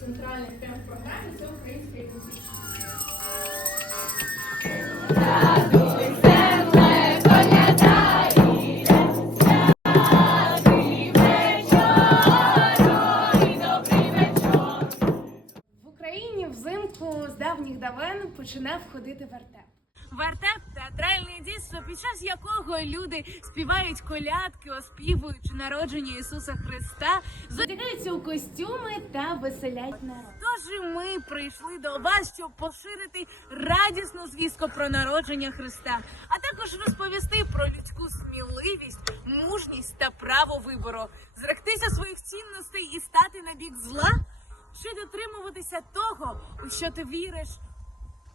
тем в програмі це українська ідентичність. В Україні взимку з давніх давен починав ходити вертеп. Вертеп театральне дійство, під час якого люди співають колядки, оспівуючи народження Ісуса Христа. Задягаються у костюми та веселять народ. Тож і ми прийшли до вас, щоб поширити радісну звістку про народження Христа, а також розповісти про людську сміливість, мужність та право вибору, зректися своїх цінностей і стати на бік зла, чи дотримуватися того, у що ти віриш,